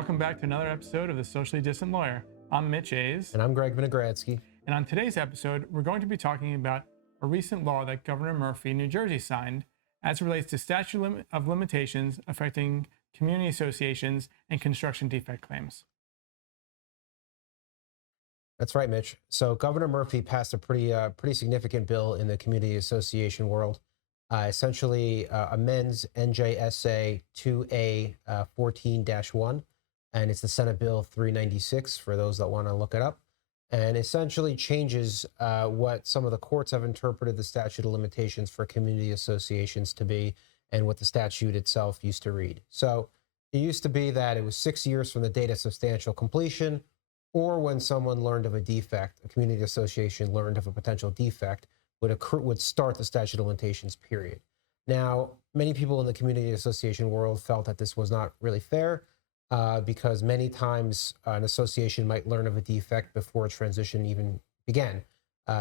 Welcome back to another episode of The Socially Distant Lawyer. I'm Mitch Hayes. And I'm Greg Vinogradsky. And on today's episode, we're going to be talking about a recent law that Governor Murphy, New Jersey signed as it relates to statute of limitations affecting community associations and construction defect claims. That's right, Mitch. So Governor Murphy passed a pretty significant bill in the community association world. Essentially amends NJSA 2A 14-1, and it's the Senate Bill 396 for those that want to look it up, and essentially changes what some of the courts have interpreted the statute of limitations for community associations to be and what the statute itself used to read. So it used to be that it was 6 years from the date of substantial completion, or when someone learned of a defect, a community association learned of a potential defect, would start the statute of limitations period. Now, many people in the community association world felt that this was not really fair because many times an association might learn of a defect before a transition even began.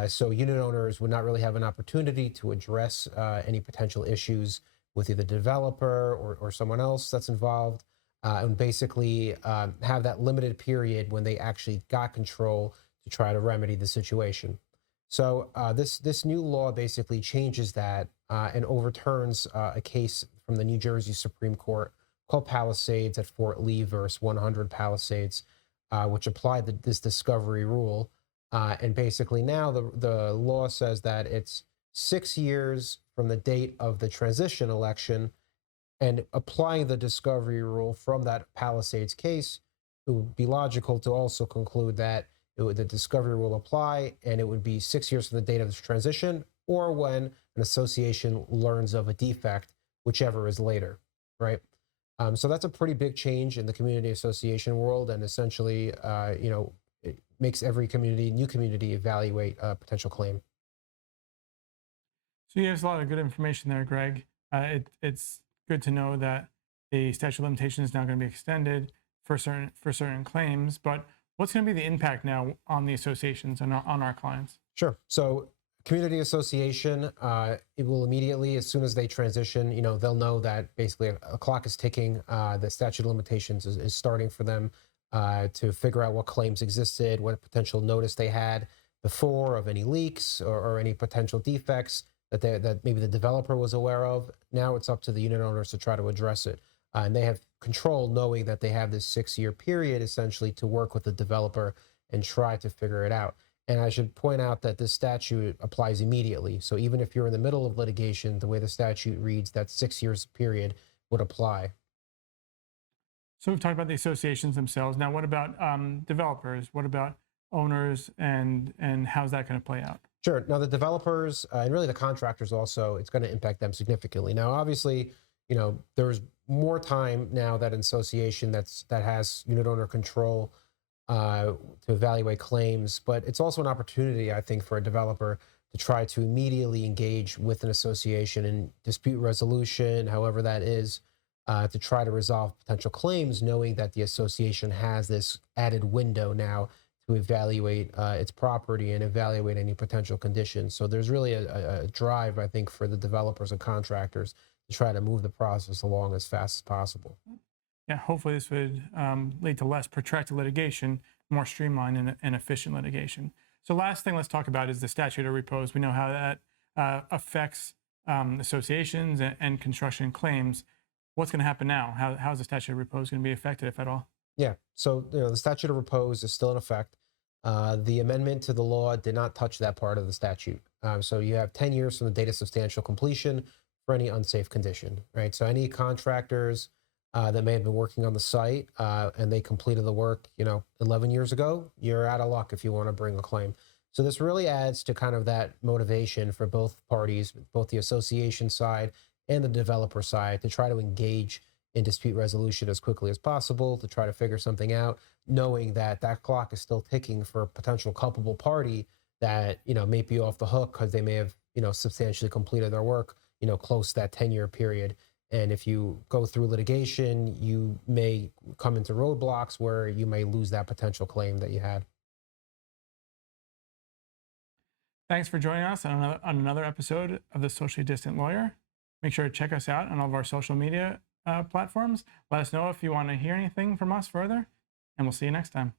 So unit owners would not really have an opportunity to address any potential issues with either the developer or someone else that's involved, and basically have that limited period when they actually got control to try to remedy the situation. So this new law basically changes that and overturns a case from the New Jersey Supreme Court called Palisades at Fort Lee versus 100 Palisades, which applied this discovery rule. And basically now the law says that it's 6 years from the date of the transition election, and applying the discovery rule from that Palisades case, it would be logical to also conclude that the discovery will apply, and it would be 6 years from the date of the transition or when an association learns of a defect, whichever is later, right? So that's a pretty big change in the community association world, and essentially, it makes every new community evaluate a potential claim. So you have a lot of good information there, Greg. It's good to know that the statute of limitations is now going to be extended for certain claims, but what's going to be the impact now on the associations and on our clients? Sure. So community association, it will immediately, as soon as they transition, they'll know that basically a clock is ticking. The statute of limitations is starting for them to figure out what claims existed, what potential notice they had before of any leaks or any potential defects that maybe the developer was aware of. Now it's up to the unit owners to try to address it. And they have control, knowing that they have this 6 year period essentially to work with the developer and try to figure it out. And I should point out that this statute applies immediately. So even if you're in the middle of litigation, the way the statute reads, that 6 years period would apply. So we've talked about the associations themselves. Now, what about developers? What about owners, and how's that going to play out? Sure. Now, the developers and really the contractors also, it's going to impact them significantly. Now, obviously, there's more time now that an association that has unit owner control to evaluate claims, but it's also an opportunity, I think, for a developer to try to immediately engage with an association in dispute resolution, however that is, to try to resolve potential claims, knowing that the association has this added window now to evaluate its property and evaluate any potential conditions. So there's really a drive, I think, for the developers and contractors to try to move the process along as fast as possible. Yeah, hopefully this would lead to less protracted litigation, more streamlined and efficient litigation. So last thing let's talk about is the statute of repose. We know how that affects associations and construction claims. What's going to happen now? How's the statute of repose going to be affected, if at all? Yeah, so the statute of repose is still in effect. The amendment to the law did not touch that part of the statute. So you have 10 years from the date of substantial completion for any unsafe condition, right? So any contractors that may have been working on the site and they completed the work, 11 years ago, you're out of luck if you want to bring a claim. So this really adds to kind of that motivation for both parties, both the association side and the developer side, to try to engage in dispute resolution as quickly as possible, to try to figure something out, knowing that that clock is still ticking for a potential culpable party that, may be off the hook because they may have, substantially completed their work, close to that 10-year period. And if you go through litigation, you may come into roadblocks where you may lose that potential claim that you had. Thanks for joining us on another episode of The Socially Distant Lawyer. Make sure to check us out on all of our social media platforms. Let us know if you want to hear anything from us further, and we'll see you next time.